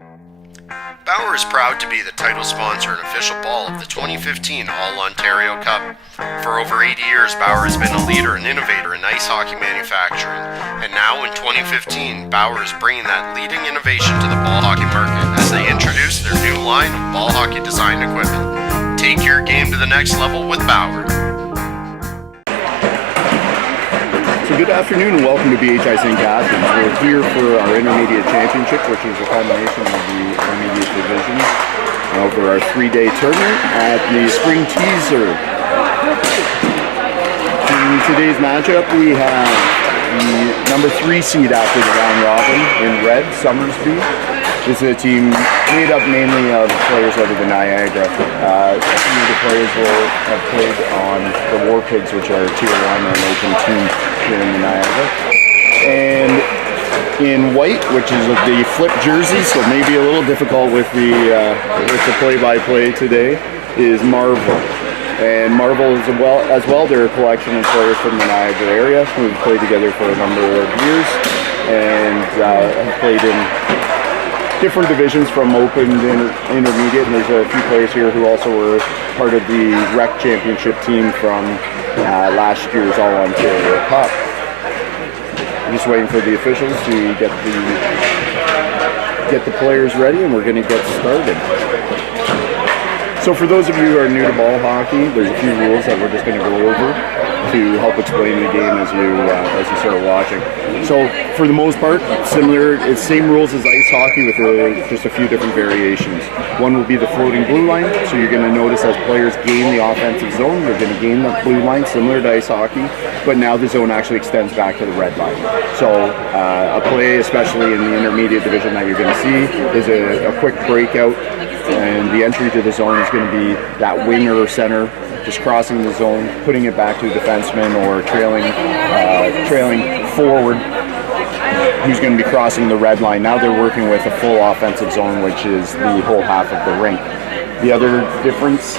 Bauer is proud to be the title sponsor and official ball of the 2015 All-Ontario Cup. For over 80 years, Bauer has been a leader and innovator in ice hockey manufacturing, and now in 2015, Bauer is bringing that leading innovation to the ball hockey market as they introduce their new line of ball hockey design equipment. Take your game to the next level with Bauer. So good afternoon and welcome to BHI St. Catharines. We're here for our intermediate championship, which is a combination of the intermediate divisions over our 3-day tournament at the Spring Teaser. In today's matchup, we have the number 3 seed after the round robin in red, Somersby. This is a team made up mainly of players out of the Niagara. A few of the players will have played on the War Pigs, which are Tier 1 and open team here in the Niagara. And in white, which is the flip jersey, so maybe a little difficult with the play-by-play today, is Marvel. And Marvel is as well, they're a collection of players from the Niagara area who've played together for a number of years and have played in different divisions from open to intermediate, and there's a few players here who also were part of the rec championship team from last year's All-Ontario Cup. I'm just waiting for the officials to get the players ready, and we're going to get started. So for those of you who are new to ball hockey, there's a few rules that we're just going to go over to help explain the game as you start watching. So for the most part, similar, it's same rules as ice hockey with just a few different variations. One will be the floating blue line, so you're going to notice as players gain the offensive zone, they're going to gain the blue line similar to ice hockey, but now the zone actually extends back to the red line. So a play, especially in the intermediate division that you're going to see, is a quick breakout, and the entry to the zone is going to be that winger or center just crossing the zone, putting it back to a defenseman or trailing forward who's going to be crossing the red line. Now they're working with a full offensive zone, which is the whole half of the rink. The other difference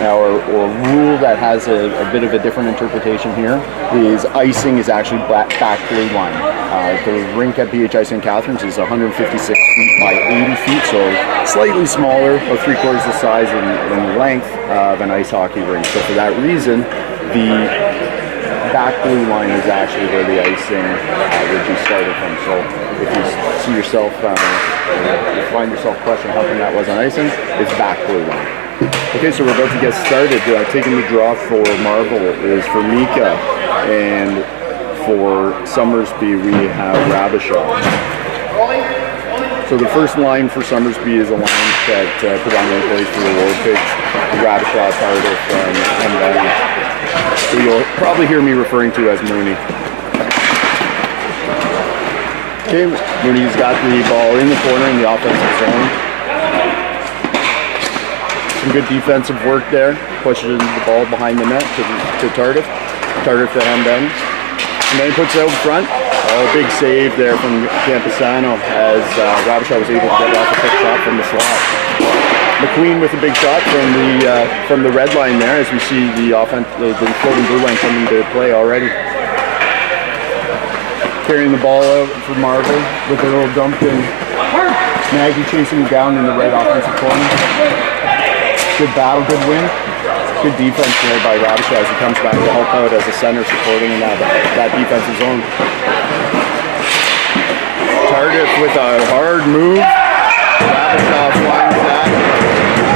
or rule that has a bit of a different interpretation here is icing is actually back blue line. The rink at BHI St. Catharines is 156 feet by 80 feet, so slightly smaller, about 3/4 the size in length of an ice hockey rink. So for that reason, the back blue line is actually where the icing would be started from. So if you see yourself, you find yourself questioning how come that wasn't icing, it's back blue line. Okay, so we're about to get started. Taking the draw for Marvel is for Mika, and for Somersby we have Rabishaw. So the first line for Somersby is a line that predominantly plays for the War Pigs. Rabishaw part of who you'll probably hear me referring to as Mooney. Okay, Mooney's got the ball in the corner in the offensive zone. Some good defensive work there. Pushes the ball behind the net to Tardif. Tardif to Hamden. And then he puts it out front. A big save there from Camposano as Rabishaw was able to get off a quick shot from the slot. McQueen with a big shot from the red line there, as we see the floating blue line coming to play already. Carrying the ball out for Marvel with a little dump in. Nagy chasing him down in the red offensive corner. Good battle, good win. Good defense there by Rabishaw as he comes back to help out as a center supporting in that defensive zone. Tardif with a hard move. Rabishaw flying back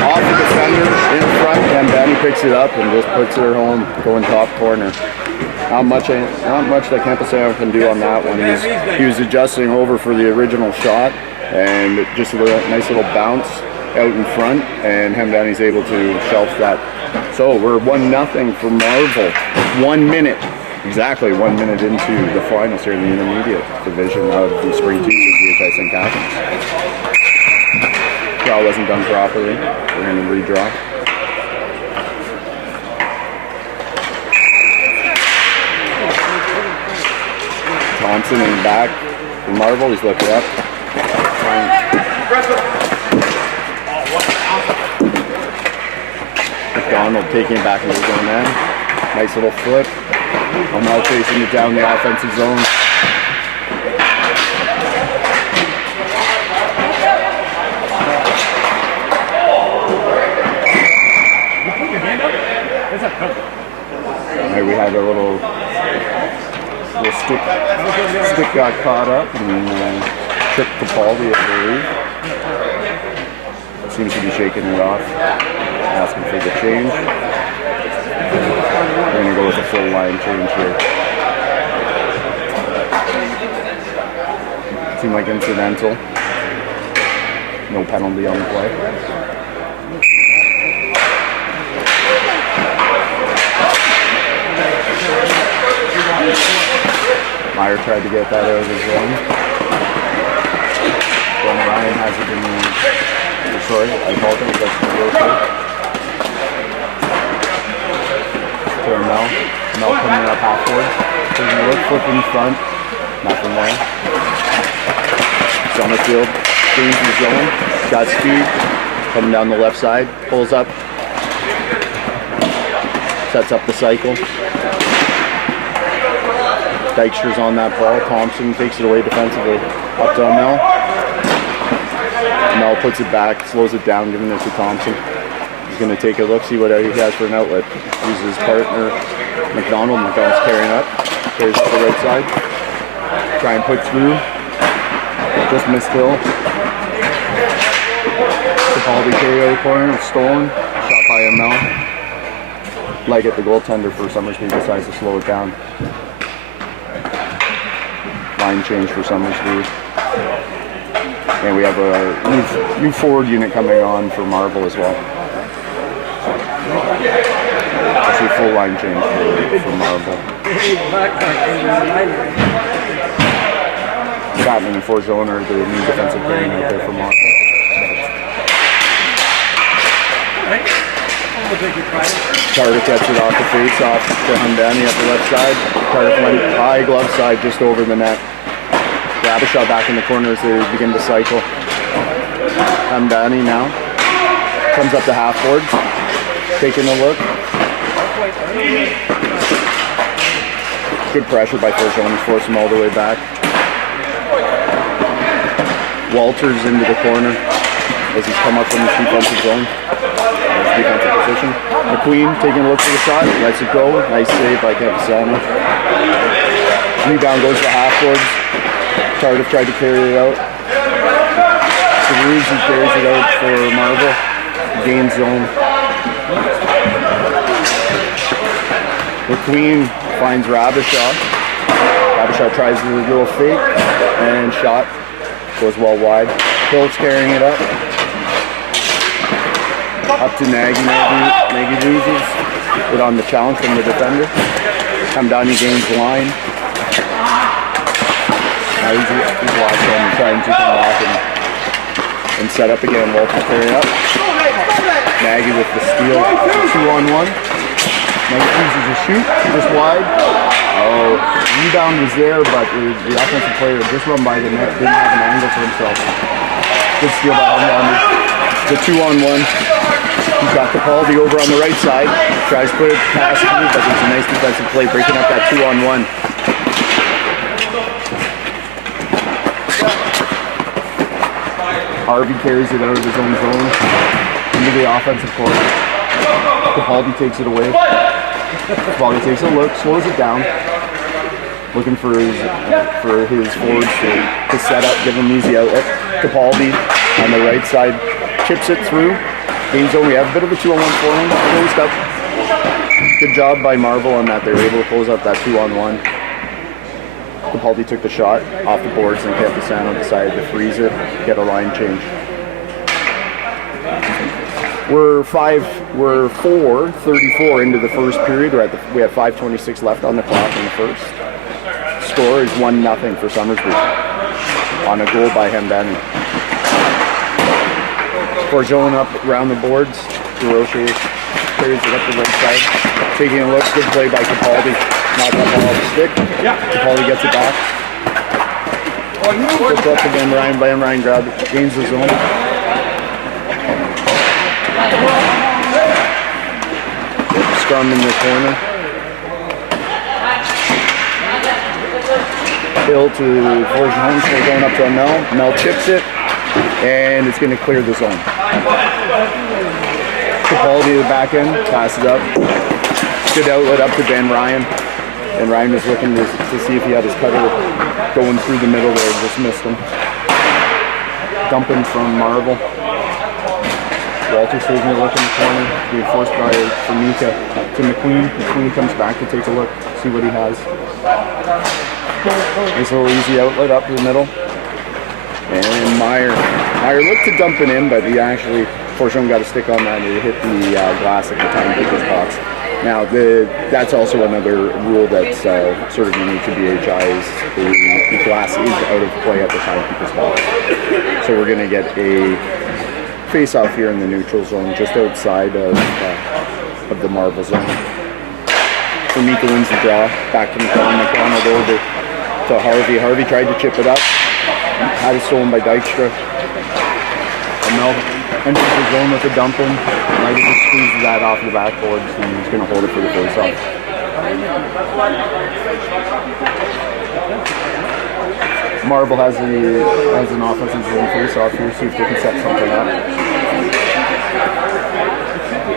off the defender in front, and then he picks it up and just puts it home, going top corner. Not much that Camposano can do on that one. He was adjusting over for the original shot, and just a nice little bounce out in front, and Hamdani's able to shelf that. So we're 1-0 for Marvel. 1 minute, exactly 1 minute into the finals here in the intermediate division of the Spring Teaser BHI St. Catharines. Draw wasn't done properly. We're going to redraw. Thompson in the back for Marvel. He's looking up. McDonald taking it back into the zone man. Nice little flip. I'm now chasing it down the offensive zone. Had a little stick got caught up and tripped Capaldi, I believe. Seems to be shaking it off. Asking for the change. We're going to go with a full line change here. Seemed like incidental. No penalty on the play. Meyer tried to get that out of his zone. Then Ryan has it in the... Sorry, I apologize. That's the real quick. To Mel. Mel coming up half forward. Taking a look, flip in front. Nothing there. Summerfield gains his zone. Got speed. Coming down the left side. Pulls up. Sets up the cycle. Dykstra's on that ball. Thompson takes it away defensively. Up to Mel. Mel puts it back, slows it down, giving it to Thompson. He's going to take a look, see what he has for an outlet. Uses his partner, McDonald. McDonald's carrying up. Carries to the right side. Try and put through. Just missed Hill. Capaldi carry out of the corner. It's stolen. Shot by Mel. Leggett, the goaltender for Somersby, decides to slow it down. Line change for Somersby. And we have a new forward unit coming on for Marvel as well. I see full line change for Marvel. Chapman and Forzone are the new defensive pairing out there for Marvel. Cardiff gets it off the face off to Hamdani at the left side. Cardiff went high glove side just over the net. Rabishaw back in the corner as they begin to cycle. Hamdani now comes up to half board, taking a look. Good pressure by Forzone, force him all the way back. Walters into the corner as he's come up from his defensive zone. Defensive position. McQueen taking a look for the shot, lets it go. Nice save by Capisano. Rebound goes to half boards. Cardiff tried to carry it out. Ceruzzi carries it out for Marvel. Gain zone. McQueen finds Rabishaw. Rabishaw tries a little fake and shot. Goes well wide. Phillips carrying it up. Up to Nagy. Nagy loses it on the challenge from the defender. Hamdani gains the line. Now he's watching him and trying to come off and set up again. Walter carrying up. Nagy with the steal. 2-on-1. Nagy chooses a shoot just wide. Oh, rebound was there, but the offensive player just run by the net, didn't have an angle for himself. Good steal by Hamdani. The 2-on-1. He's got Capaldi over on the right side. Tries to put it past through, but it's a nice defensive play, breaking up that 2-on-1. Harvey carries it out of his own zone into the offensive corner. Capaldi takes it away. Capaldi takes a look, slows it down, looking for his forwards to set up, give him easy outlet. Capaldi on the right side chips it through. Game zone, we have a bit of a 2-on-1 for him. Closed up. Good job by Marvel on that. They were able to close up that 2-on-1. Capaldi took the shot off the boards and Capisano decided to freeze it, get a line change. We're 4:34 into the first period. We have 5:26 left on the clock in the first. Score is 1-0 for Somersby on a goal by Hamdani. Forzone up around the boards. DeRoche carries it up the right side. Taking a look, good play by Capaldi. Knocked that ball off the stick. Capaldi gets it back. Puts up to Van Ryan grabs it, gains the zone. Scrum in the corner. Bill to Forzone, so going up to Mel. Mel chips it. And it's going to clear the zone. Capaldi to the back end, passes up. Good outlet up to Van Ryan. And Ryan was looking to see if he had his cutter going through the middle there, just missed him. Dumping from Marvel. Walter stays in the look in the corner, being forced by Formica to McQueen. McQueen comes back to take a look, see what he has. Nice little easy outlet up to the middle. And Meyer looked to dump it in, but he actually, fortunately, got a stick on that and he hit the glass at the timekeeper's box. Now, that's also another rule that's sort of unique to BHI is the glass is out of play at the timekeeper's box. So we're going to get a face-off here in the neutral zone, just outside of the Marvel zone. Formica wins the draw, back to McDonald over to Harvey. Harvey tried to chip it up, had it stolen by Dykstra. Mel enters the zone with a dumping. Light just squeezes that off the backboard, and he's going to hold it for the face-off. Marvel has an offensive zone face-off here, see if they can set something up.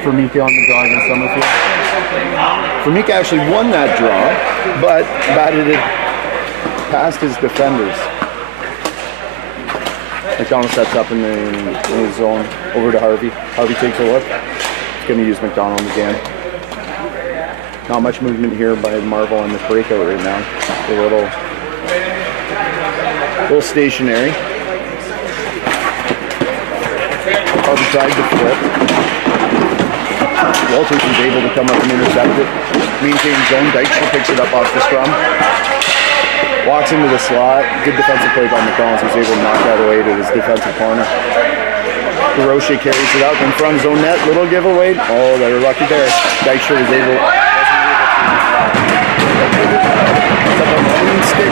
Formica on the draw against Summerfield. Formica actually won that draw, but batted it past his defenders. McDonald sets up in the zone over to Harvey. Harvey takes a look. He's going to use McDonald again. Not much movement here by Marvel on this breakout right now. A little stationary. Harvey tried to flip. Walters is able to come up and intercept it. Maintains zone. Dykstra picks it up off the scrum. Walks into the slot. Good defensive play by McDonald. He's able to knock that away to his defensive corner. Hiroshi carries it out in front of zone net. Little giveaway. Oh, they were lucky there. Dykstra was able to stick.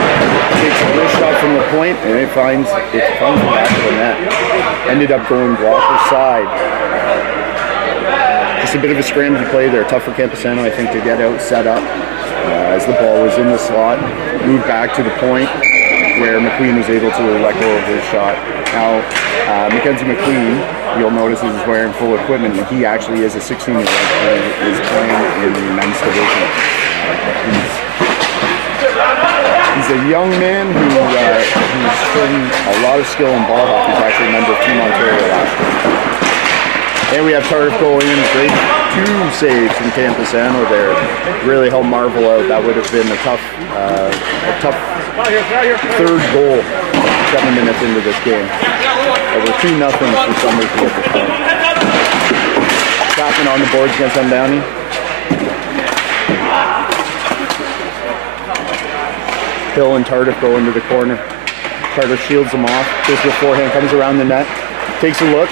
Takes a wrist shot from the point, and it finds the back of the net. Ended up going blocker side. Just a bit of a scramble play there. Tough for Campusano, I think, to get out, set up. As the ball was in the slot, moved back to the point where McQueen was able to let go of his shot. Now, Mackenzie McQueen, you'll notice, is wearing full equipment, and he actually is a 16-year-old and is playing in the men's division. He's a young man who's showing a lot of skill in ball hockey. He's actually a member of Team Ontario last year. And we have Tardif going in, great 2 saves from Campusano there. Really helped Marvel out. That would have been a tough third goal 7 minutes into this game. But we're 2-0 for Somersby at this point. Chapman on the boards against Downey. Hill and Tardif go into the corner. Tardif shields him off. Goes with forehand, comes around the net, takes a look.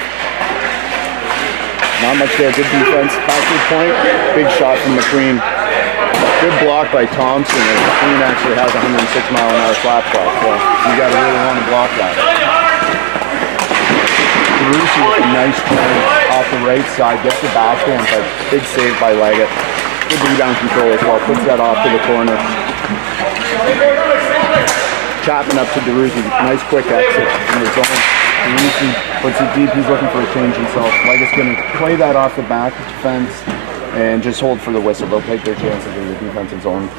Not much there, good defense. Back to the point, big shot from McQueen. Good block by Thompson, and McQueen actually has a 106-mile-an-hour slap shot, so you gotta really want to block that. Carusi with a nice turn off the right side, gets the backhand, but big save by Leggett. Good rebound control as well, puts that off to the corner. Chapman up to DeRusi, nice quick exit in the zone. DeRusi puts it deep, he's looking for a change himself. Leggett's going to play that off the back fence and just hold for the whistle. They'll take their chances in the defensive zone.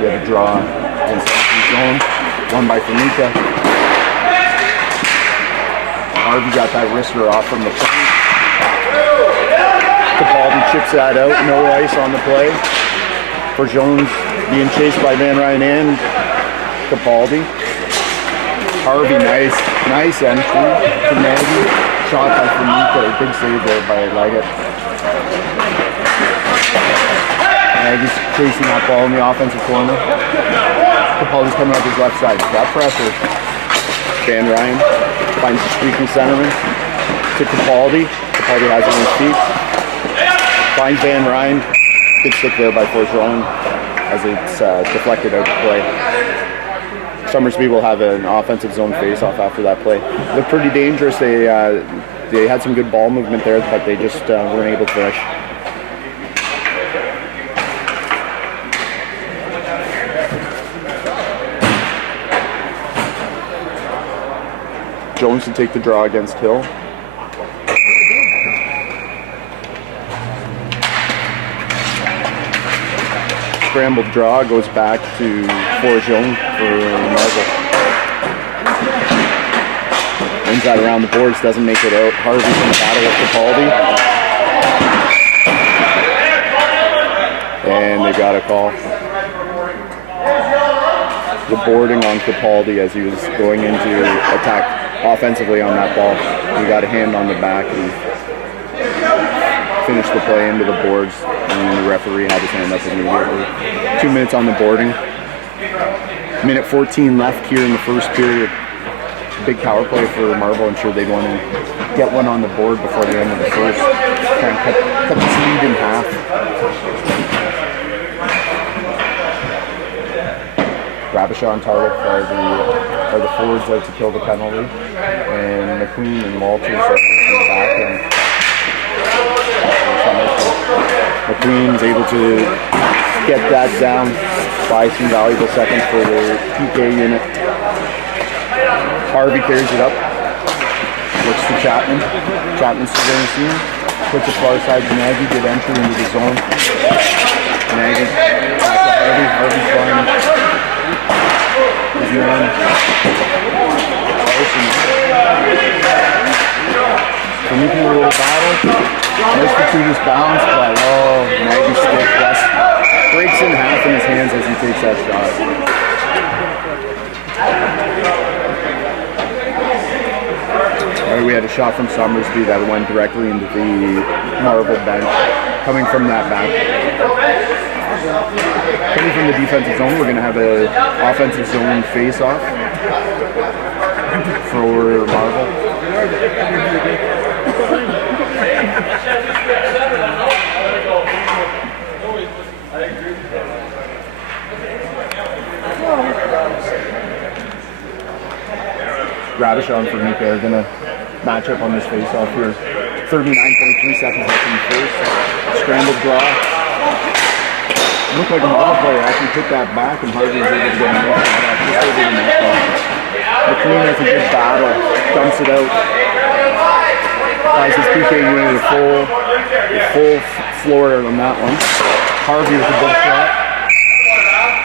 We have a draw in the zone, won by Formica. Harvey got that wrister off from the front. Capaldi chips that out, no ice on the play. For Jones being chased by Van Ryan and Capaldi. Harvey, nice entry to Nagy. Shot by Formica, big save there by Leggett. Nagy's chasing that ball in the offensive corner. Capaldi's coming up his left side. Got pressure. Van Ryan finds the streaking centerman to Capaldi. Capaldi has it on his feet. Finds Van Ryan. Good stick there by Forgeron as it's deflected out to play. Somersby will have an offensive zone face-off after that play. Looked pretty dangerous. They had some good ball movement there, but they just weren't able to finish. Jones to take the draw against Hill. Scrambled draw goes back to Forgeon for Marvel. Wins that around the boards, doesn't make it out. Harvey from the battle with Capaldi. And they got a call. The boarding on Capaldi as he was going into attack offensively on that ball. He got a hand on the back and finished the play into the boards, and the referee had his hand up immediately. 2 minutes on the boarding. Minute 14 left here in the first period. Big power play for Marvel. I'm sure they'd want to get one on the board before the end of the first. Try and cut this lead in half. Rabishaw and Tarlick are the forwards out to kill the penalty, and McQueen and Walters are in the back end. McQueen's able to get that down, buy some valuable seconds for the PK unit. Harvey carries it up, looks to Chapman. Chapman's still going to see him. Puts it far side to Nagy, good entry into the zone. Nagy, back to Harvey. Harvey's flying. His man. Carson. From making a little battle. Nice to see this bounce, but Nagy's stick breaks in half in his hands as he takes that shot. We had a shot from Somersby that went directly into the Marvel bench. Coming from that back. Coming from the defensive zone, we're going to have an offensive zone face-off for Marvel. Rabishaw and Fernica are going to match up on this face-off here. 39.3 seconds left in the first. Scrambled draw. Looked like a Marvel player actually took that back, and Harvey was able to get a nice shot off just over the net. McLean has a good battle. Dumps it out. Buys his PK unit a full floor on that one. Harvey with a good shot.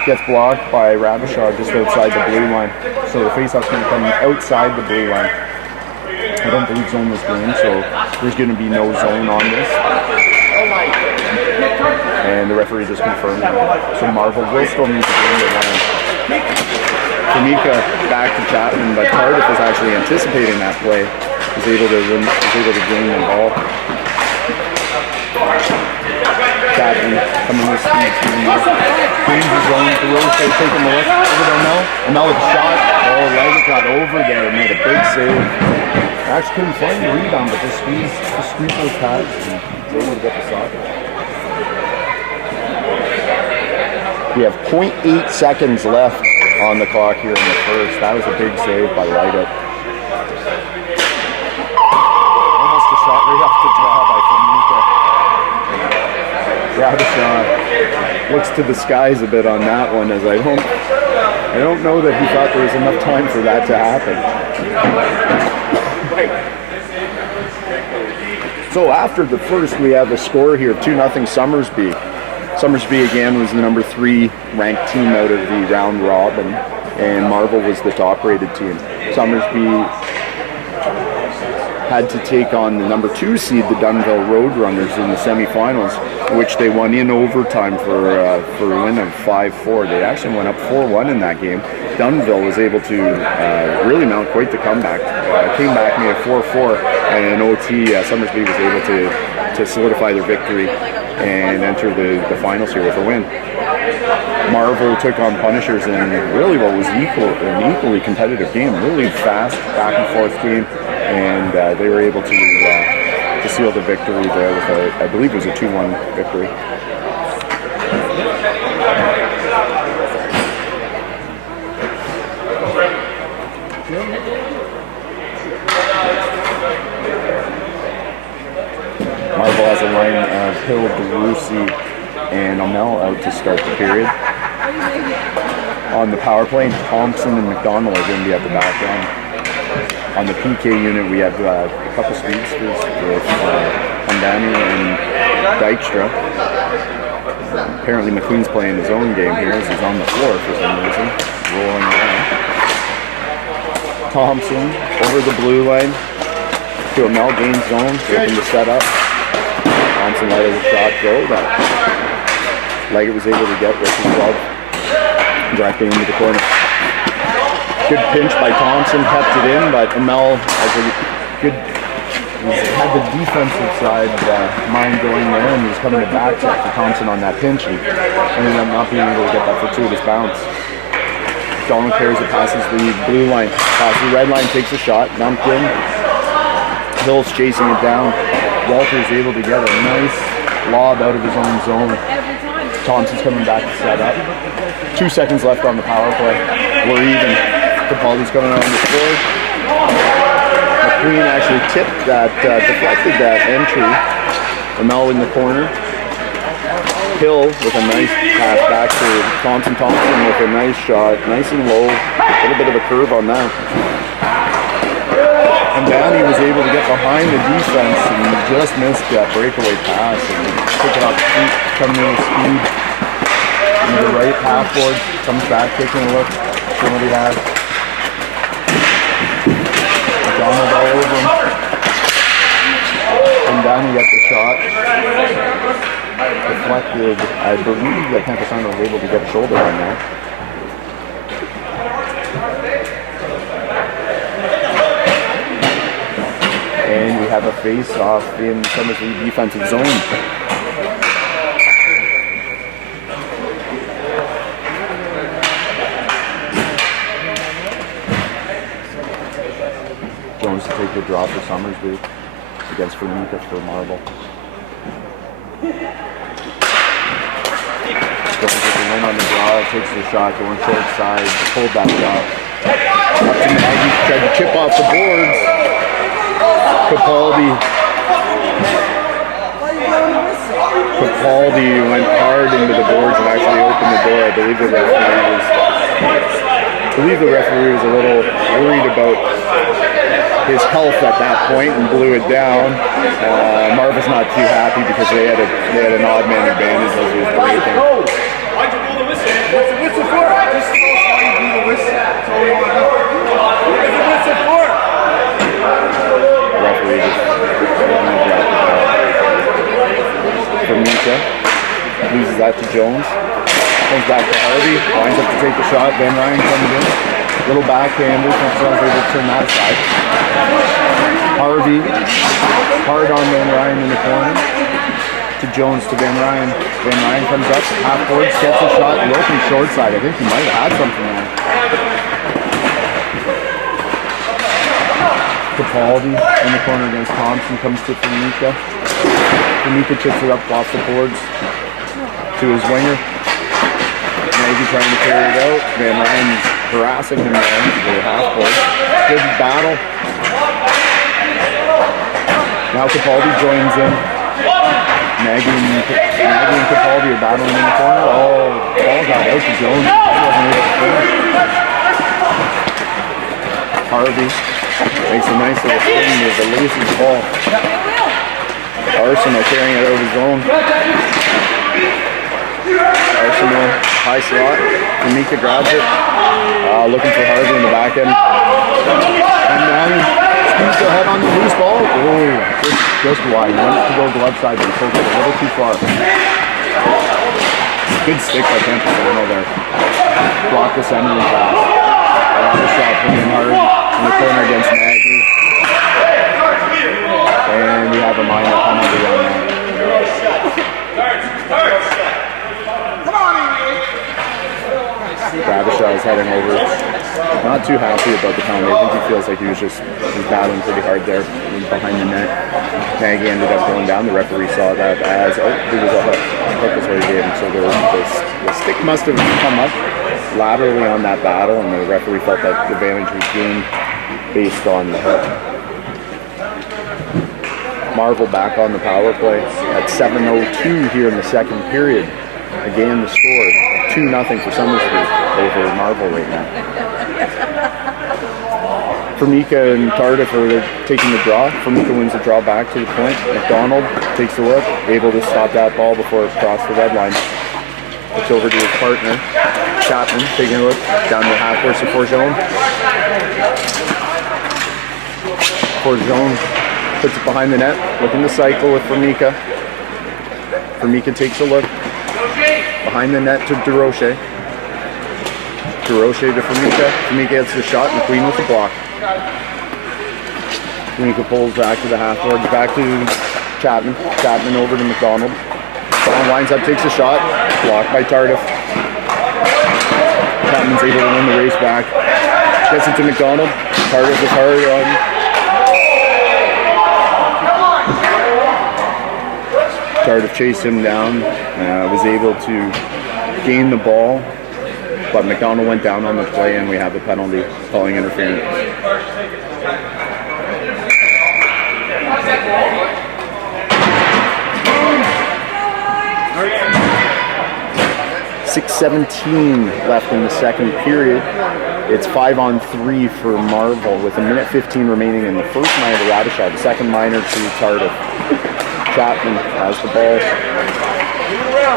Gets blocked by Rabishaw just outside the blue line. So the face-off's going to come outside the blue line. I don't believe zone was green, so there's going to be no zone on this. And the referee just confirmed that. So Marvel will still need to gain the line. Kamika back to Chapman, but Cardiff was actually anticipating that play. Was able to gain the ball. Chapman coming with speed. Queens is going through, so taking the look over there now. And now with the shot, Leggett got over there and made a big save. Actually couldn't find the rebound, but just squeezed those pads and was able to get the socket. We have 0.8 seconds left on the clock here in the first. That was a big save by Leggett. Almost a shot right off the draw by Famika. Rabishaw looks to the skies a bit on that one, as I don't know that he thought there was enough time for that to happen. So after the first, we have a score here, 2-0 Somersby. Somersby again was the number 3 ranked team out of the round robin, and Marvel was the top rated team. Somersby had to take on the number 2 seed, the Dunnville Roadrunners, in the semifinals, which they won in overtime for a win of 5-4. They actually went up 4-1 in that game. Dunnville was able to really mount quite the comeback. Came back, made it 4-4, and in OT, Somersby was able to solidify their victory and enter the finals here with a win. Marvel took on Punishers in really what was an equally competitive game, really fast back and forth game, and they were able to seal the victory there with I believe it was a 2-1 victory. Marvel has a line of Hill, DeRusi, and Amel out to start the period. On the power play, Thompson and McDonald are going to be at the back end. On the PK unit, we have a couple speedsters with Hamdani and Dykstra. Apparently McQueen's playing his own game here as he's on the floor for some reason, rolling around. Thompson over the blue line to a Mel Gain zone, looking to set up. Thompson let his shot go. That Leggett was able to get with his glove, directing into the corner. Good pinch by Thompson, kept it in, but Mel has a good. He's had the defensive side mind going there, and he's coming to back check for Thompson on that pinch, and ended up not being able to get that fortuitous bounce. Donald carries it, passes the blue line, passes the red line, takes a shot, dumped in. Hill's chasing it down. Walter is able to get a nice lob out of his own zone. Thompson's coming back to set up. 2 seconds left on the power play. We're even. Capaldi's coming out on the floor. McQueen actually tipped that, deflected that entry. Mel in the corner. Hill with a nice pass back to Thompson. Thompson with a nice shot, nice and low. A little bit of a curve on that. And Downey was able to get behind the defense and just missed that breakaway pass and took it off the feet, coming in with speed. Into the right half board, comes back, taking a look, seeing what he has. McDonald all over him. And Downey got the shot. Deflected. I believe that Campusano was able to get a shoulder on that. And we have a face-off in Somersby defensive zone. Jones to take the draw for Somersby against Fernita for Marvel. Goes with the win on the draw, takes the shot, going short side, pulled that shot. Up to Maggie, tried to chip off the boards. Capaldi went hard into the boards and actually opened the door. I believe the referee was a little worried about his health at that point and blew it down. Marva's not too happy because they had an odd man advantage as he was breaking. Why'd you blow the whistle? What's the whistle for? Just tell us why you blew the whistle. That's all we want to know. What's the whistle for? Referee just from Mika. Loses that to Jones. Comes back to Harvey. Lines up to take the shot. Van Ryan comes in. Little backhander. Campusano's able to turn that aside. Harvey. Hard on Van Ryan in the corner. To Jones to Van Ryan. Van Ryan comes up. Half board. Gets a shot. The open short side. I think he might have had something there. Capaldi in the corner against Thompson. Comes to Fernita. Fernita chips it up off the boards to his winger. Maybe trying to carry it out. Van Ryan's harassing him there to the half board. Good battle. Now Capaldi joins in. Maggie and Capaldi are battling in the corner. Oh, ball got out to Jones. Wasn't able to finish. Harvey makes a nice little spin with the loosest ball. Arsenal carrying it out of his zone. Arsenal, high slot. Mika grabs it. Looking for Harvey in the back end. And down. Speeds ahead on the loose ball. Oh, just wide. Wants to go glove side, but he poked it a little too far. Good stick by Campusano there. Block the centering pass. Another shot from Harvey in the corner against Maggie. And we have a minor penalty on that. Bravishai is heading over. Not too happy about the penalty. I think he feels like he was battling pretty hard there behind the net. Maggie ended up going down. The referee saw that as there was a hook. The hook was what he gave him. So the stick must have come up laterally on that battle, and the referee felt that the advantage was gained based on the hook. Marvel back on the power play at 7:02 here in the second period. Again, the score 2-0 for Somersby over Marvel right now. Formica and Tardif are taking the draw. Formica wins the draw back to the point. McDonald takes a look, able to stop that ball before it crossed the red line. It's over to his partner, Chapman, taking a look down the half course of Forgeon. Forgeon puts it behind the net, looking to cycle with Formica. Formica takes a look behind the net to DeRoche. DeRoche to Formica. Formica gets the shot, McQueen with the block. Formica pulls back to the half board, back to Chapman. Chapman over to McDonald. Don winds up, takes a shot, blocked by Tardif. Chapman's able to win the race back. Gets it to McDonald. Tardif is hard on. Tardif chased him down, was able to gain the ball, but McDonald went down on the play and we have a penalty calling interference. 6:17 left in the second period. It's 5-on-3 for Marvel with 1:15 remaining in the first minor to Radishaw, the second minor to Tardif. Chapman has the ball.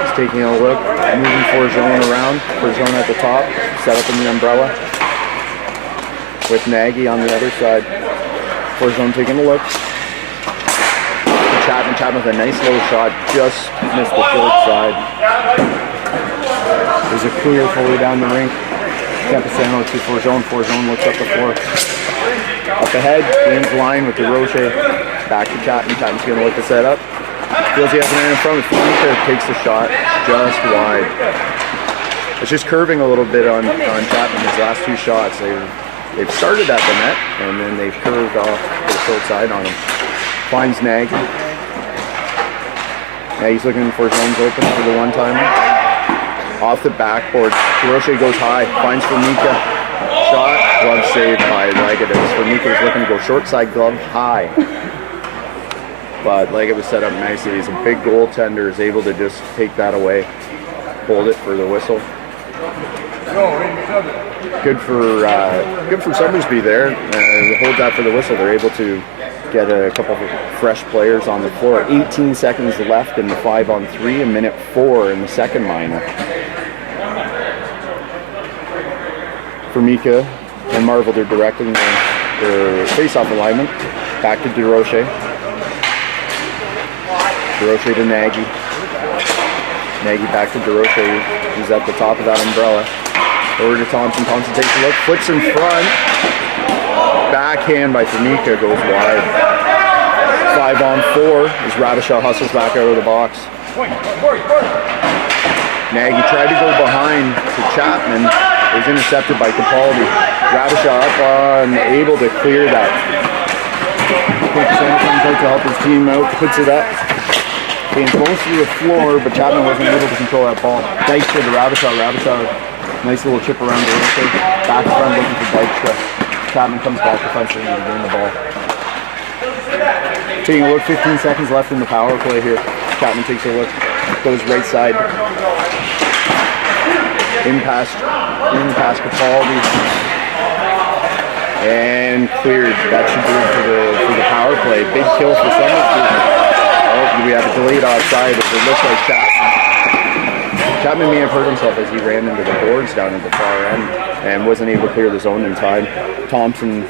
He's taking a look, moving Forgeon around. Forgeon at the top, set up in the umbrella. With Nagy on the other side. Forgeon taking a look. Chapman with a nice low shot, just missed the short side. There's a clear fully down the rink. Campusano to Forgeon. Forgeon looks up the floor. Up ahead, gains line with DeRoche. Back to Chapman. Chapman's going to look to set up. Feels he has an man in front. Formica takes the shot just wide. It's just curving a little bit on Chapman. His last two shots, they've started at the net and then they've curved off to the short side on him. Finds Nagy. Nagy's looking for zones open for the one-timer. Off the backboard, DeRoche goes high, finds Formica. Shot, glove saved by Leggett. Formica is looking to go short side glove high. But Leggett was set up nicely. He's a big goaltender, is able to just take that away. Hold it for the whistle. Good for Somersby there. Hold that for the whistle. They're able to get a couple of fresh players on the floor. 18 seconds left in the 5-on-3, 1:04 in the second minor. Formica and Marvel, they're directing their face-off alignment. Back to DeRoche. DeRoche to Nagy. Nagy back to DeRoche, who's at the top of that umbrella. Over to Thompson. Thompson takes a look, flips in front. Backhand by Formica goes wide. 5-on-4 as Radishaw hustles back out of the box. Nagy tried to go behind to Chapman. It was intercepted by Capaldi. Radishaw up unable to clear that. Campusano comes out to help his team out, puts it up. Came close to the floor, but Chapman wasn't able to control that ball. Dykstra to Radishaw. Radishaw, nice little chip around the wrist. Back front looking for Dykstra. Chapman comes back defensively to gain the ball. Taking a look, 15 seconds left in the power play here. Chapman takes a look, goes right side. In past Capaldi. And cleared. That should do it for the power play. Big kill for Somersby. Oh, we have a delayed offside. It looks like Chapman may have hurt himself as he ran into the boards down at the far end and wasn't able to clear the zone in time. Thompson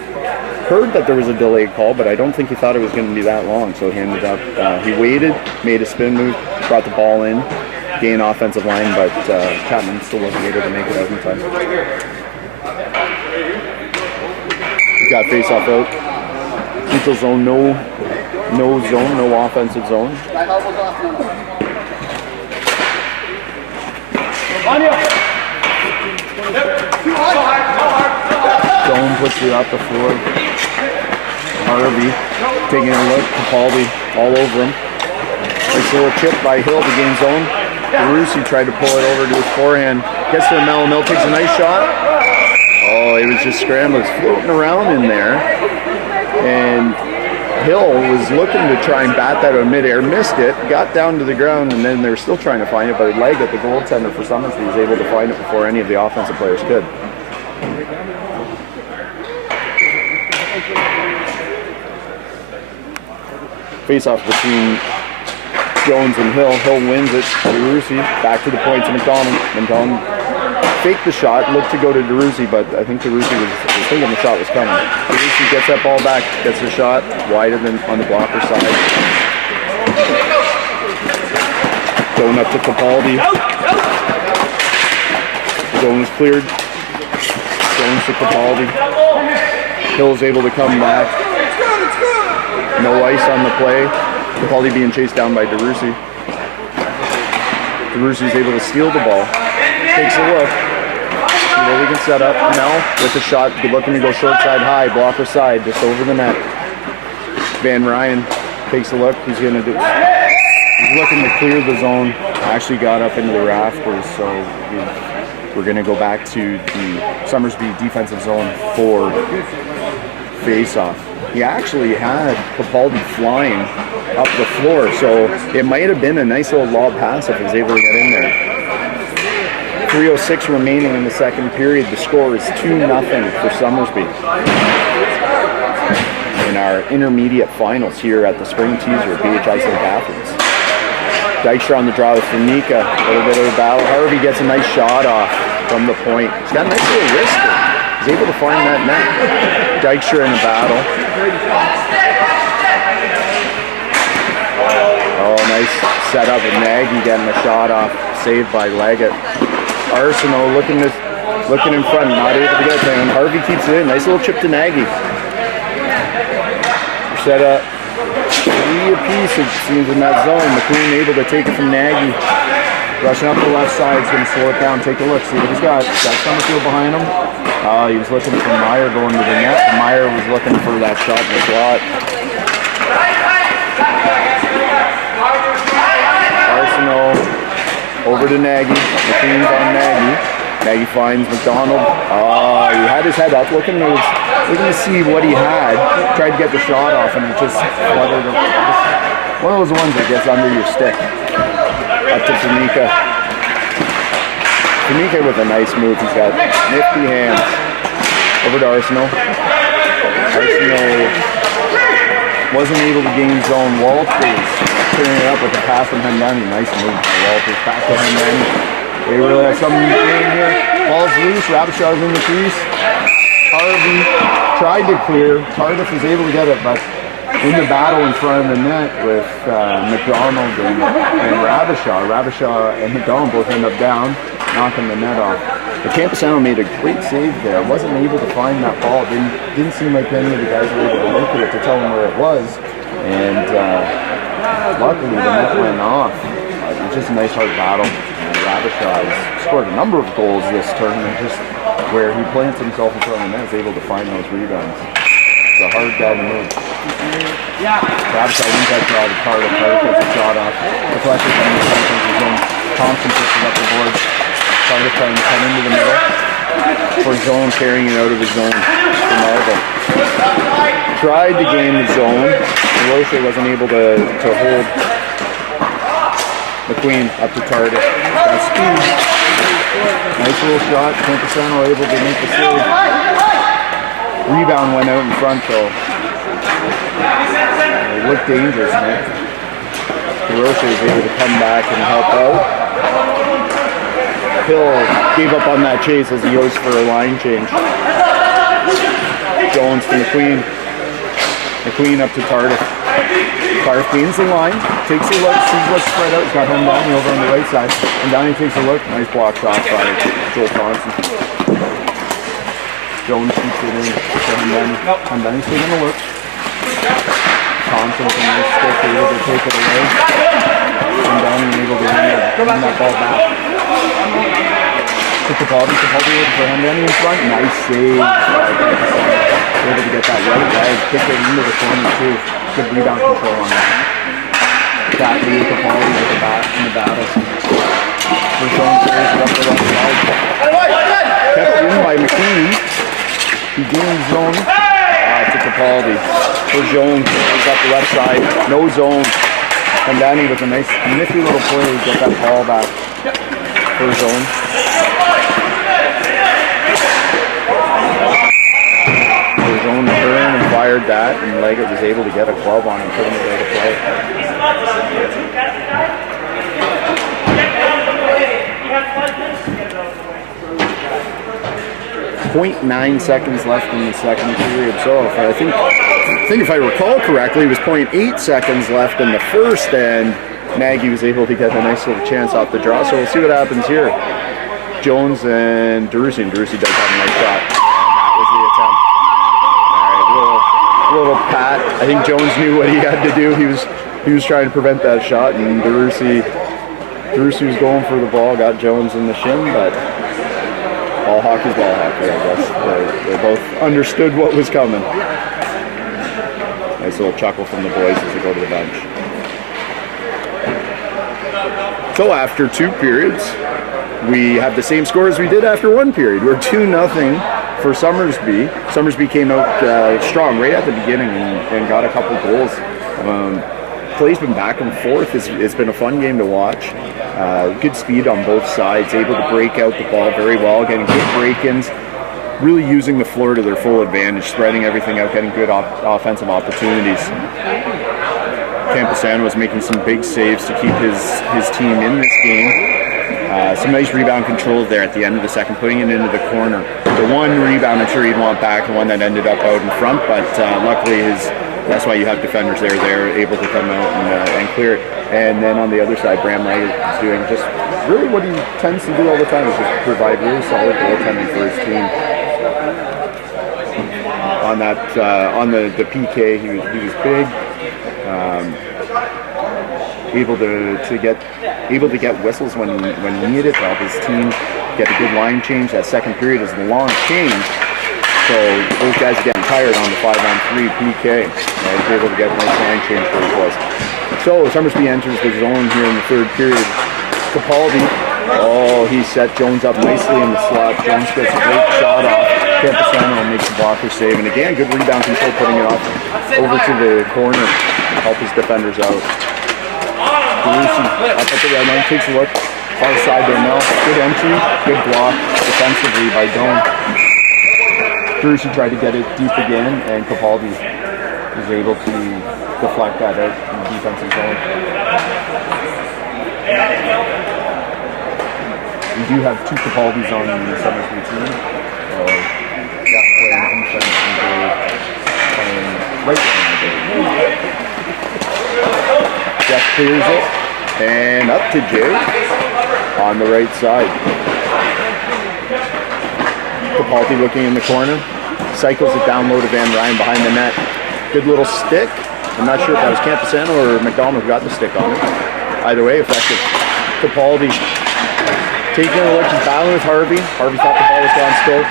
heard that there was a delayed call, but I don't think he thought it was going to be that long, so he ended up, he waited, made a spin move, brought the ball in, gained offensive line, but Chapman still wasn't able to make it out in time. He's got face-off out. Neutral zone, no zone, no offensive zone. Stone puts it up the floor. Harvey taking a look. Capaldi all over him. Nice little chip by Hill to gain zone. Carusi tried to pull it over to his forehand. Gets to Mel. Mel takes a nice shot. Oh, he was just scrambling. He was floating around in there. And Hill was looking to try and bat that out of midair, missed it, got down to the ground, and then they were still trying to find it, but Leggett, the goaltender for Somersby, was able to find it before any of the offensive players could. Face off between Jones and Hill. Hill wins it. DeRusi back to the point to McDonald. McDonald faked the shot, looked to go to DeRusi, but I think DeRusi was thinking the shot was coming. DeRusi gets that ball back, gets the shot wider than on the blocker side. Going up to Capaldi. Zone is cleared. Jones to Capaldi. Hill's able to come back. No ice on the play. Capaldi being chased down by DeRusi. DeRusi's able to steal the ball. Takes a look. See what we can set up. Now with the shot, looking to go short side high, blocker side, just over the net. Van Ryan takes a look. He's looking to clear the zone. Actually got up into the rafters, so we're going to go back to the Somersby defensive zone for face-off. He actually had Capaldi flying up the floor, so it might have been a nice little lob pass if he was able to get in there. 3:06 remaining in the second period. The score is 2-0 for Somersby in our intermediate finals here at the Spring Teaser at BHI St. Catharines. Dykstra on the draw with Fanica. A little bit of a battle. Harvey gets a nice shot off from the point. He's got a nice little wrister. He's able to find that net. Dykstra in the battle. Oh, nice setup with Nagy getting a shot off. Saved by Leggett. Arsenault looking in front, not able to get to him. Harvey keeps it in. Nice little chip to Nagy. Set up. 3 apiece, it seems, in that zone. McQueen able to take it from Nagy. Rushing up the left side, he's going to slow it down. Take a look, see what he's got. He's got Summerfield behind him. He was looking for Meyer going to the net. Meyer was looking for that shot in the slot. Arsenault over to Nagy. McQueen's on Nagy. Nagy finds McDonald. He had his head up, looking to see what he had. Tried to get the shot off, and it just fluttered. One of those ones that gets under your stick. Up to Fanica. Fanica with a nice move. He's got nifty hands. Over to Arsenault. Arsenault wasn't able to gain zone. Walters clearing it up with a pass from Hendani. Nice move by Walters. Back to Hendani. They really have something doing here. Ball's loose. Rabishaw's in the crease. Harvey tried to clear. Tardif was able to get it, but in the battle in front of the net with McDonald and Rabishaw. Rabishaw and McDonald both end up down, knocking the net off. The Campusano made a great save there. Wasn't able to find that ball. Didn't seem like any of the guys were able to look at it to tell him where it was. And luckily the net went off. It was just a nice hard battle. Rabishaw has scored a number of goals this tournament, just where he plants himself in front of the net, is able to find those rebounds. It's a hard bad move. Rabishaw wins that draw to Carter. Carter puts a shot off. Deflected from the defensive zone. Thompson puts it up the board. Carter trying to come into the middle for zone, carrying it out of his zone for Marvel. Tried to gain the zone. Roche wasn't able to hold McQueen up to Tardif. Got speed. Nice little shot. Campusano able to make the save. Rebound went out in front though. It looked dangerous, man. Roche was able to come back and help out. Hill gave up on that chase as he goes for a line change. Jones to McQueen. McQueen up to Tardif. Tardif gains the line, takes a look, sees what's spread out. He's got Hendani over on the right side. Hendani takes a look. Nice block shot by Joel Thompson. Jones shoots it in to Hendani. Hendani's taking a look. Thompson with a nice stick, able to take it away. Hendani able to win that ball back. To Capaldi looking for Hendani in front. Nice save. Able to get that right leg, kick it into the corner too. Good rebound control on that. Back to Capaldi with the bat in the battle. First zone carries it up the left side. Kept in by McQueen. He gains zone to Capaldi. For Jones, he's up the left side. No zone. And Danny with a nice nifty little play to get that ball back. For zone. Zone turn and fire fired that, and Leggett was able to get a glove on and put him away to play. 0.9 seconds left in the second period. So I think if I recall correctly, it was 0.8 seconds left in the first, and Nagy was able to get a nice little chance off the draw. So we'll see what happens here. Jones and Derusi, and Derusi does have a nice shot, and that was the attempt. All right, little pat. I think Jones knew what he had to do. He was trying to prevent that shot, and Derusi was going for the ball, got Jones in the shin, but ball hockey's ball hockey, I guess. They both understood what was coming. Nice little chuckle from the boys as they go to the bench. So after 2 periods, we have the same score as we did after 1 period. We're 2-0 for Somersby. Somersby came out strong right at the beginning and got a couple goals. Play's been back and forth. It's been a fun game to watch. Good speed on both sides, able to break out the ball very well, getting good break-ins, really using the floor to their full advantage, spreading everything out, getting good offensive opportunities. Camposano was making some big saves to keep his team in this game. Some nice rebound control there at the end of the second, putting it into the corner. The one rebound I'm sure he'd want back, the one that ended up out in front, but luckily that's why you have defenders there. They're able to come out and clear it. And then on the other side, Bram Leggett is doing just really what he tends to do all the time, is just provide really solid goaltending for his team. On the PK, he was big. Able to get whistles when he needed to help his team get a good line change. That second period is a long change, so those guys are getting tired on the 5-on-3 PK. He's able to get a nice line change for his boys. So Somersby enters the zone here in the third period. Capaldi, he set Jones up nicely in the slot. Jones gets a great shot off. Camposano makes the blocker save, and again, good rebound control, putting it off over to the corner to help his defenders out. Derusi up at the red line, takes a look, far side there now. Good entry, good block defensively by Doan. Derusi tried to get it deep again, and Capaldi was able to deflect that out in the defensive zone. We do have 2 Capaldis on the Somersby team. Jeff playing defense and Dave playing right wing, I believe. Jeff clears it, and up to Jay on the right side. Capaldi looking in the corner, cycles it down low to Van Ryn behind the net. Good little stick. I'm not sure if that was Camposano or McDonald who got the stick on it. Either way, effective. Capaldi taking a look, he's battling with Harvey. Harvey thought the ball was gone still.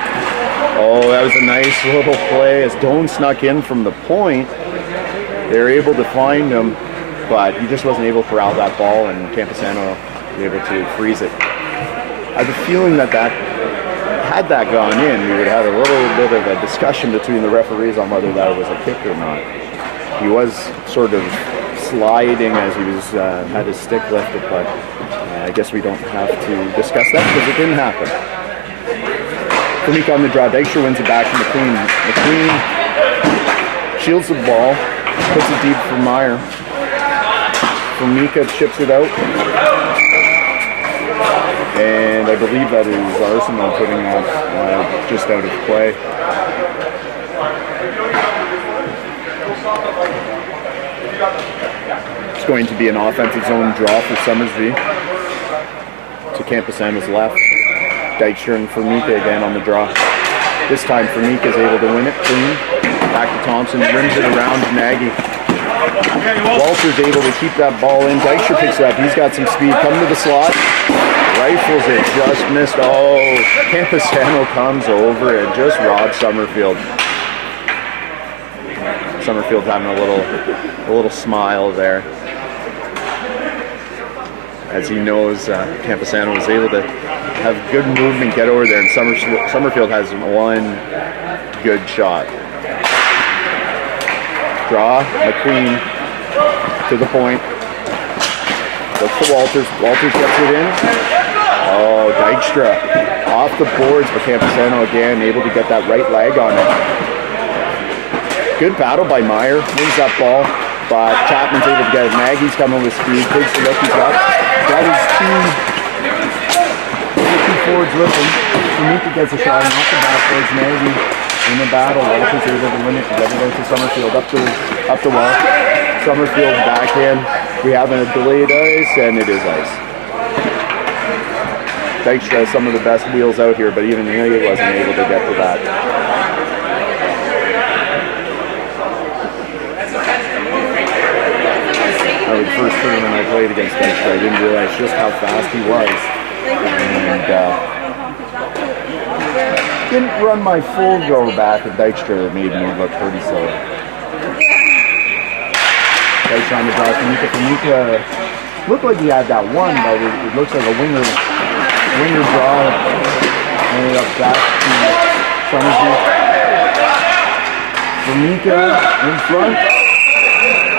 Oh, that was a nice little play as Doan snuck in from the point. They were able to find him, but he just wasn't able to corral that ball, and Camposano was able to freeze it. I have a feeling that had that gone in, we would have a little bit of a discussion between the referees on whether that was a kick or not. He was sort of sliding as he was had his stick lifted, but I guess we don't have to discuss that because it didn't happen. Formica on the draw. Dykstra wins it back to McQueen. McQueen shields the ball, puts it deep for Meyer. Formica chips it out. And I believe that is Arsenal putting that just out of play. It's going to be an offensive zone draw for Somersby. To Camposano's left. Dykstra and Formica again on the draw. This time Formica is able to win it clean. Back to Thompson, rims it around Nagy. Walter's able to keep that ball in. Dykstra picks it up. He's got some speed. Coming to the slot. Rifles it. Just missed. Oh, Camposano comes over and just robs Summerfield. Summerfield having a little smile there, as he knows Camposano was able to have good movement, get over there, and Summerfield has one good shot. Draw, McQueen to the point. Looks to Walters. Walters gets it in. Oh, Dykstra off the boards, but Camposano again able to get that right leg on it. Good battle by Meyer. Wins that ball. But Chapman's able to get it. Nagy's coming with speed. Takes the look. He's got his two forwards with him. Tamika gets a shot off the back towards Nagy in the battle. Walter's able to win it. Get it out to Summerfield. Up the wall. Summerfield backhand. We have a delayed ice, and it is ice. Dykstra has some of the best wheels out here, but even he wasn't able to get to that. That was the first tournament I played against Dykstra. I didn't realize just how fast he was. And didn't run my full go back at Dykstra. It made me look pretty silly. Dykstra on the draw. Tamika looked like he had that one, but it looks like a winger draw. Ended up back to Somersby. Tamika in front.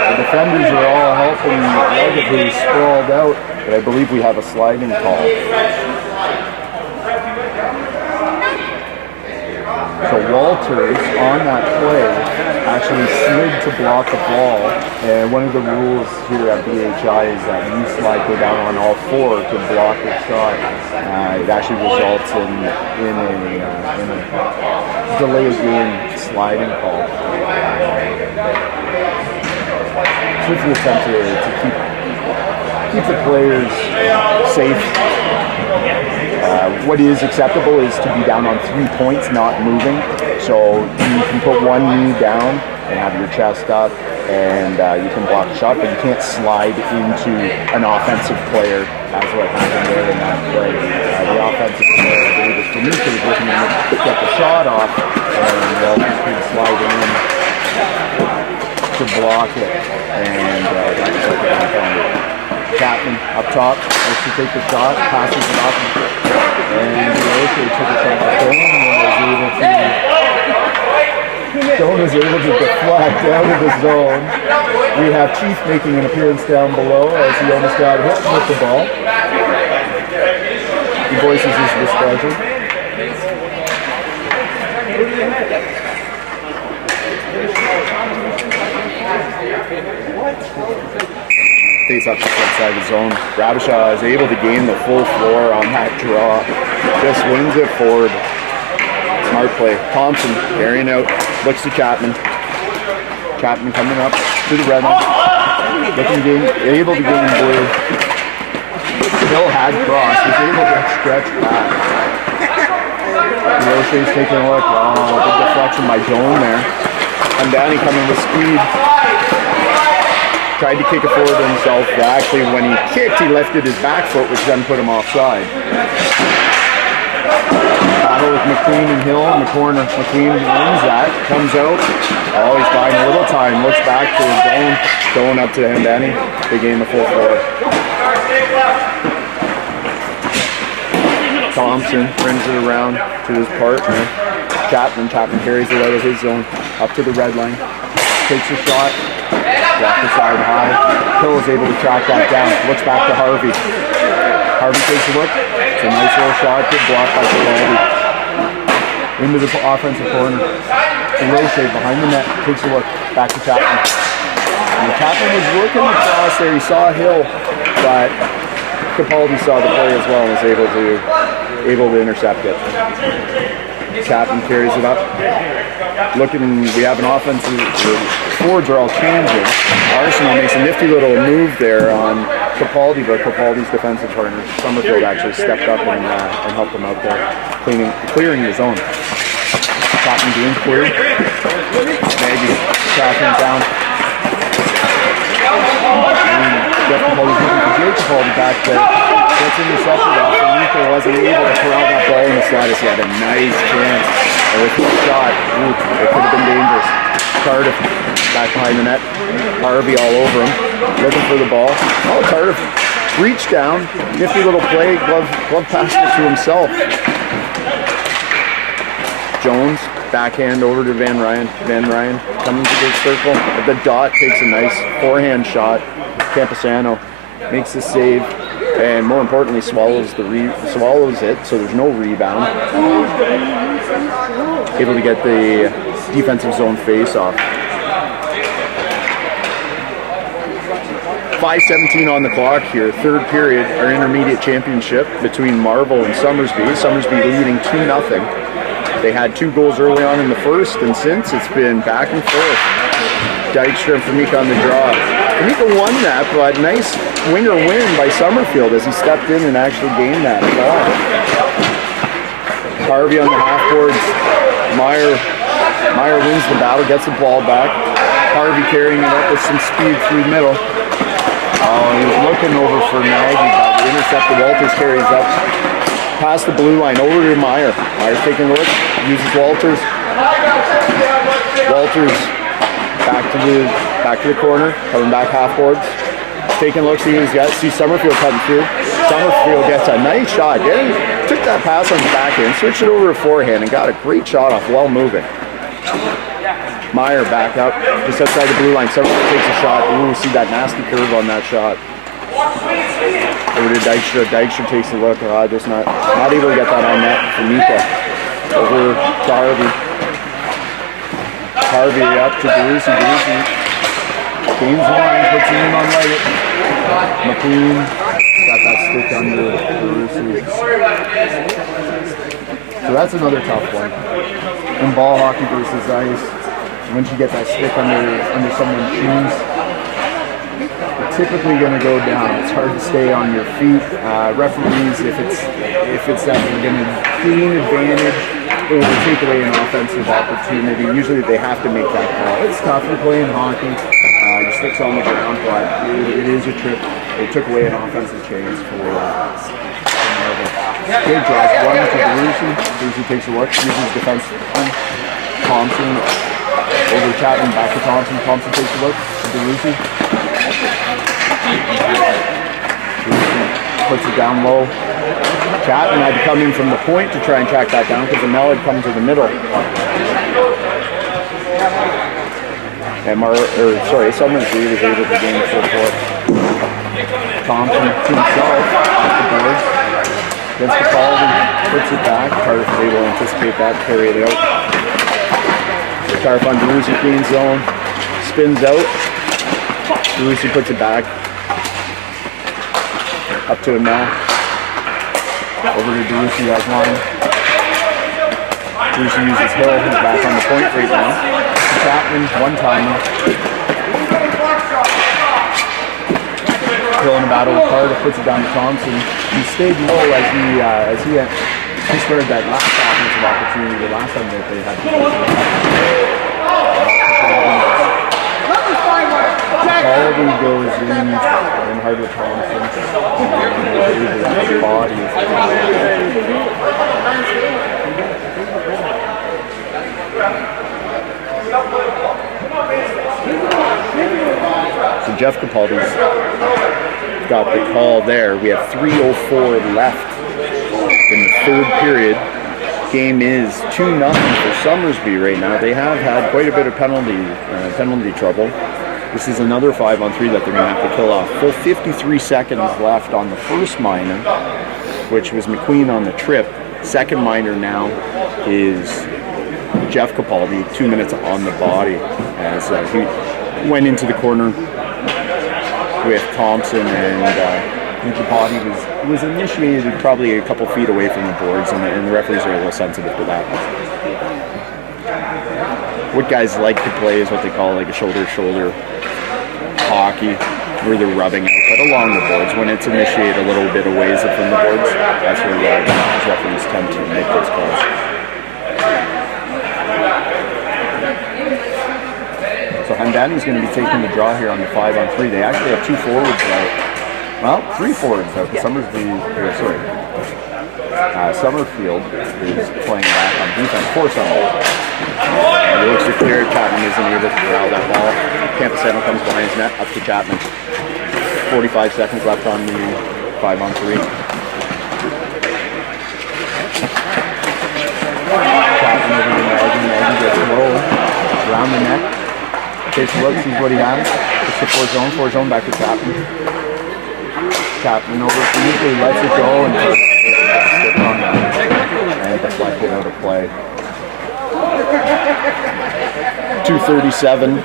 The defenders are all helping relatively sprawled out, but I believe we have a sliding call. So Walters on that play actually slid to block the ball, and one of the rules here at BHI is that you go down on all four to block a shot. It actually results in a delay of game sliding call. With the attempt to keep the players safe. What is acceptable is to be down on 3 points, not moving. So you can put one knee down and have your chest up, and you can block a shot, but you can't slide into an offensive player. That's what happened there in that play. The offensive player, I believe it's Tamika, was looking to get the shot off, and Walters could slide in to block it, and that was like a one-pounder. Chapman up top, likes to take the shot, passes it off, and Roche took a shot at Stone was able to deflect out of the zone. We have Chief making an appearance down below as he almost got hit with the ball. He voices his displeasure. Face up just outside the zone. Rabishaw is able to gain the full floor on that draw. Just wins it forward. Smart play. Thompson carrying out. Looks to Chapman. Chapman coming up to the red line. Able to gain blue. Still had cross. He's able to stretch back. Roche's taking a look. Oh, big deflection by Joan there. And Danny coming with speed. Tried to kick it forward to himself, but actually when he kicked, he lifted his back foot, which then put him offside. Battle with McQueen and Hill in the corner. McQueen wins that, comes out. Oh, he's buying a little time, looks back to his zone, going up to him, Danny. They gain the full floor. Thompson brings it around to his partner. Chapman carries it out of his zone, up to the red line. Takes a shot. Block the side high. Hill is able to track that down. Looks back to Harvey. Harvey takes a look. It's a nice little shot. Good block by Capaldi. Into the offensive corner. Roche behind the net. Takes a look. Back to Chapman. And Chapman was looking across there. He saw Hill, but Capaldi saw the play as well and was able to intercept it. Chapman carries it up. We have an offensive. The forwards are all changing. Arsenal makes a nifty little move there on Capaldi, but Capaldi's defensive partner, Summerfield, actually stepped up and helped him out there, clearing the zone. Chapman being cleared. Nagy tracking down. Jeff Capaldi's looking for Jake Capaldi back there. Gets intercepted off, and Nico wasn't able to corral that ball in the sliders. He had a nice chance. With a shot, it could have been dangerous. Cardiff back behind the net. Harvey all over him, looking for the ball. Oh, Cardiff reached down. Nifty little play. Glove passed it to himself. Jones, backhand over to Van Ryan. Van Ryan coming to the circle. At the dot, takes a nice forehand shot. Camposano makes the save. And more importantly, swallows it, so there's no rebound. Able to get the defensive zone face off. 5:17 on the clock here, third period, our intermediate championship between Marvel and Somersby. Somersby leading 2-0. They had 2 goals early on in the first, and since it's been back and forth. Dykstra and Famika on the draw. Famika won that, but nice winger win by Summerfield as he stepped in and actually gained that ball. Harvey on the half boards. Meyer wins the battle, gets the ball back. Harvey carrying it up with some speed through the middle. Oh, he was looking over for Nagy, but the interceptor Walters carries up past the blue line over to Meyer. Meyer's taking a look, uses Walters. Walters back to the corner, coming back half boards. Taking a look, see Summerfield cutting through. Summerfield gets a nice shot. Took that pass on the backhand, switched it over to forehand, and got a great shot off while moving. Meyer back up, just outside the blue line. Summerfield takes a shot. Ooh, see that nasty curve on that shot. Over to Dykstra. Dykstra takes a look. Just not able to get that on net for Mika. Over to Harvey. Harvey up to Brucey. Gains the line, puts it in on right. McLean got that stick under Brucey. So that's another tough one. In ball hockey versus ice, once you get that stick under someone's shoes, you're typically going to go down. It's hard to stay on your feet. Referees, if it's that you're going to gain advantage or take away an offensive opportunity, usually they have to make that call. It's tough. You're playing hockey. Your stick's on the ground, but it is a trip. They took away an offensive chance for Marvel. Good job. One to Brucey. Brucey takes a look. Uses defense. Thompson over Chapman, back to Thompson. Thompson takes a look. Brucey. Brucey puts it down low. Chapman had to come in from the point to try and track that down because the Mel had come to the middle. And Somersby was able to gain the full court. Thompson to himself off the boards. Gets the ball and puts it back. Carter was able to anticipate that, carry it out. Carter on Brucey, clean zone. Spins out. Brucey puts it back. Up to him now. Over to Brucey, has line. Brucey uses Hill, who's back on the point right now. Chapman, one-timer. Hill in a battle with Carter, puts it down to Thompson. He stayed low as he started that last offensive opportunity the last time that they had to play. Harvey goes in and Hardwick Thompson. And the body So Jeff Capaldi's got the call there. We have 3:04 left in the third period. Game is 2-0 for Somersby right now. They have had quite a bit of penalty trouble. This is another 5-on-3 that they're going to have to kill off. Full 53 seconds left on the first minor, which was McQueen on the trip. Second minor now is Jeff Capaldi, 2 minutes on the body, as he went into the corner with Thompson, and Capaldi was initiated probably a couple feet away from the boards, and the referees are a little sensitive to that. What guys like to play is what they call like a shoulder-to-shoulder hockey, where they're rubbing out, but along the boards. When it's initiated a little bit away from the boards, that's where the referees tend to make those calls. So Handani's going to be taking the draw here on the 5-on-3. They actually have 2 forwards out. Well, 3 forwards out. Summerfield is playing back on defense for Summerfield. It looks to clear. Chapman isn't able to corral that ball. Campusano comes behind his net, up to Chapman. 45 seconds left on the 5-on-3. Chapman over to Nagy. Nagy gets low around the net. Takes a look, sees what he has. It's the 4-zone, back to Chapman. Chapman over to Famika, lets it go and stick on that. And deflected out of play. 2:37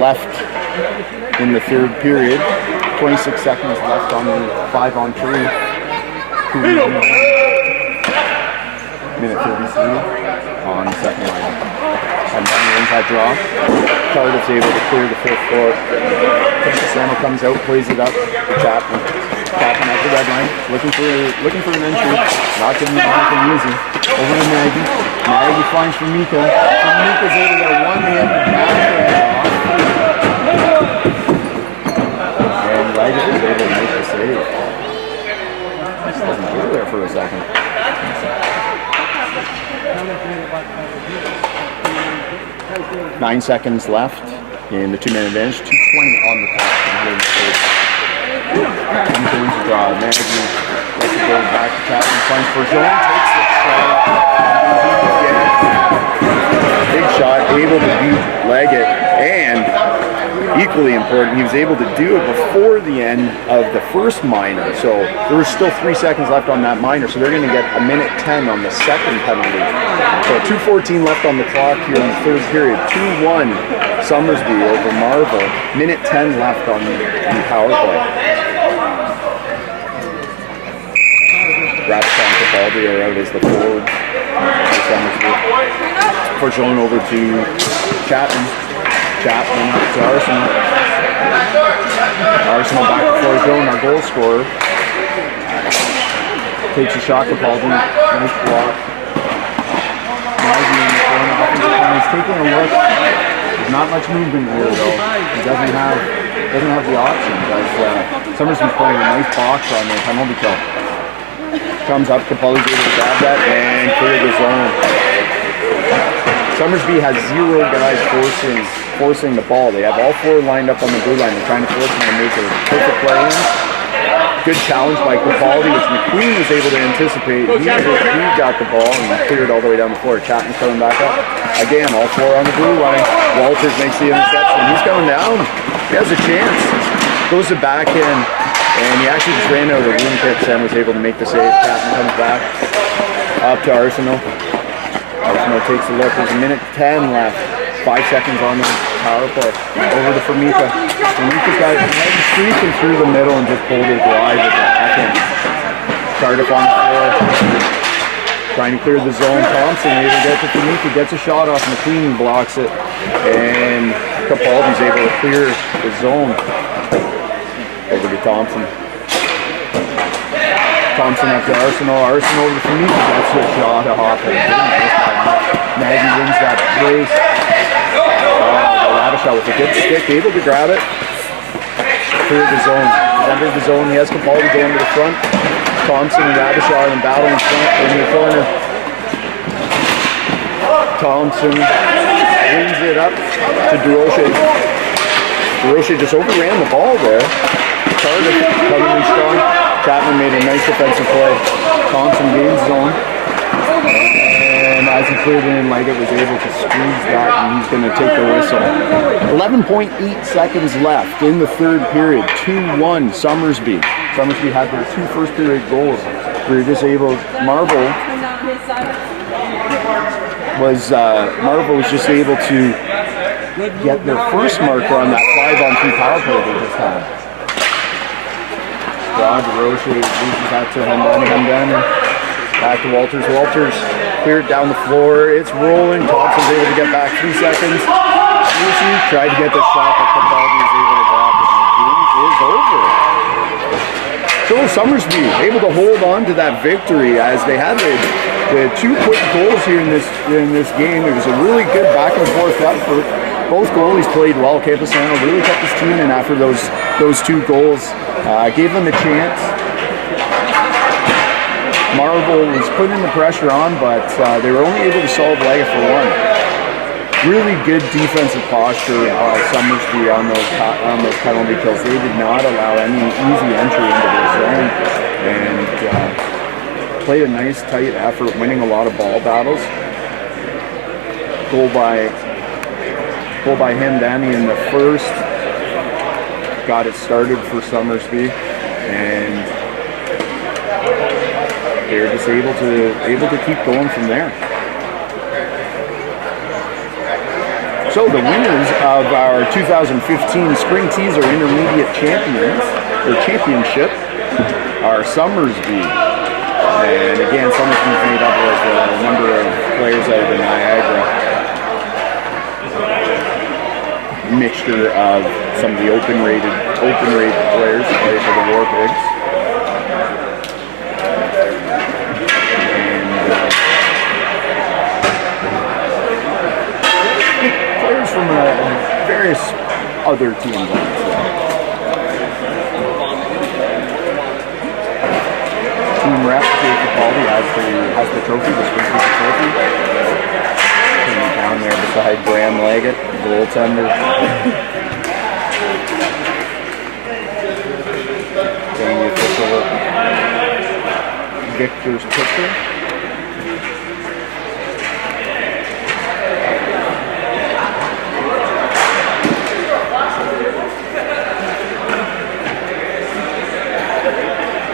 left in the third period. 26 seconds left on the 5-on-3. Minute 33 on the second line. And then wins that draw. Cardiff's able to clear the fifth floor. Samuel comes out, plays it up to Chapman. Chapman at the red line, looking for an entry. Not giving him anything easy. Over to Maggie. Maggie finds for Mika. Mika's able to get one-handed backhand. And Leggett was able to make the save. Just wasn't through there for a second. 9 seconds left in the 2-minute advantage. 2:20 on the clock. And going to draw. Maggie lets it go back to Chapman. Finds for Jones. Takes the shot. Big shot. Able to beat Leggett. And equally important, he was able to do it before the end of the first minor. So there was still 3 seconds left on that minor. So they're going to get a minute 10 on the second penalty. So 2:14 left on the clock here in the third period. 2-1 Somersby over Marvel. Minute 10 left on the power play. Ratchon and Capaldi are out as the forwards for Somersby. First zone over to Chapman. Chapman to Arsenal. Arsenal back to floor zone, our goal scorer. Takes a shot, Capaldi. Nice block. Maggie in the corner. Offensive line is taking a look. There's not much movement here though. He doesn't have the options as Somersby's playing a nice box on the penalty kill. Comes up, Capaldi's able to grab that and clear the zone. Somersby has 0 guys forcing the ball. They have all 4 lined up on the blue line. They're trying to force them to make a perfect play in. Good challenge by Capaldi, which McQueen was able to anticipate. He got the ball and cleared all the way down the floor. Chapman's coming back up. Again, all 4 on the blue line. Walters makes the interception. He's coming down. He has a chance. Goes to backhand, and he actually just ran out of the room kicks and was able to make the save. Chapman comes back up to Arsenal. Arsenal takes a look. There's a minute 10 left. 5 seconds on the power play. Over to Formica. Formica's got it streaking through the middle and just pulled it wide with the backhand. Cardiff on the floor. Trying to clear the zone. Thompson able to get to Formica. Gets a shot off. McQueen blocks it. And Capaldi's able to clear the zone. Over to Thompson. Thompson up to Arsenal. Arsenal over to Formica. Gets a shot off. Maggie wins that race. Shot with a good stick, able to grab it. Cleared the zone. Entered the zone. He has Capaldi going to the front. Thompson and Rabishar in battle in front in the corner. Thompson wins it up to Durocher. Durocher just overran the ball there. Cardiff coming in strong. Chapman made a nice defensive play. Thompson gains zone. And as he cleared in, Leggett was able to squeeze that, and he's going to take the whistle. 11.8 seconds left in the third period. 2-1 Somersby. Somersby had their 2 first period goals. We were just able. Marvel was just able to get their first marker on that 5-on-2 power play they just had. Rod Roche loses that to Hemden. Back to Walters. Walters cleared down the floor. It's rolling. Thompson's able to get back 3 seconds. Lucy tried to get the shot, but Capaldi is able to block it. The game is over. So Somersby able to hold on to that victory as they had the 2 quick goals here in this game. It was a really good back and forth effort. Both goalies played well. Camposano really kept his team in after those 2 goals. Gave them a chance. Marvel was putting the pressure on, but they were only able to solve Leggett for 1. Really good defensive posture by Somersby on those penalty kills. They did not allow any easy entry into their zone, and played a nice tight effort, winning a lot of ball battles. Goal by Hemdani in the first got it started for Somersby, and they're just able to keep going from there. So the winners of our 2015 Spring Teaser Intermediate Championship are Somersby. And again, Somersby is made up of a number of players out of Niagara. Mixture of some of the open rated players who play for the War Pigs. Players from various other teams. Team rep Jake Capaldi has the trophy, the Spring Teaser trophy. Down there beside Graham Leggett, goaltender. Getting the official victor's picture.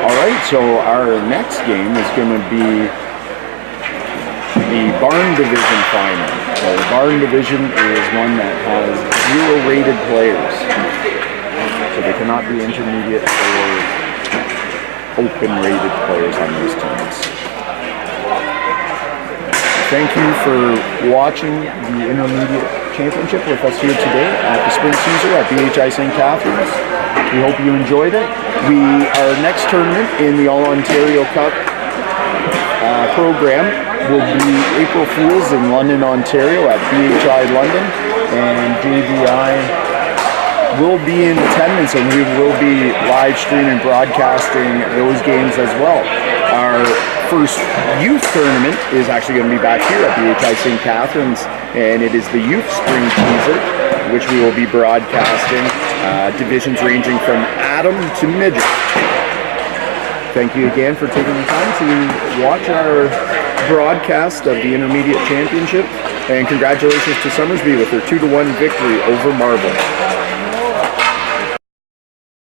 Alright, so our next game is going to be the Barn Division final. So the Barn Division is one that has 0 rated players. So they cannot be intermediate or open rated players on those teams. Thank you for watching the Intermediate Championship with us here today at the Spring Teaser at BHI St. Catharines. We hope you enjoyed it. Our next tournament in the All-Ontario Cup program will be April Fools in London, Ontario at BHI London, and JBI will be in attendance and we will be live streaming and broadcasting those games as well. Our first youth tournament is actually going to be back here at BHI St. Catharines, and it is the Youth Spring Teaser, which we will be broadcasting, divisions ranging from Atom to Midget. Thank you again for taking the time to watch our broadcast of the Intermediate Championship, and congratulations to Somersby with their 2-1 victory over Marvel.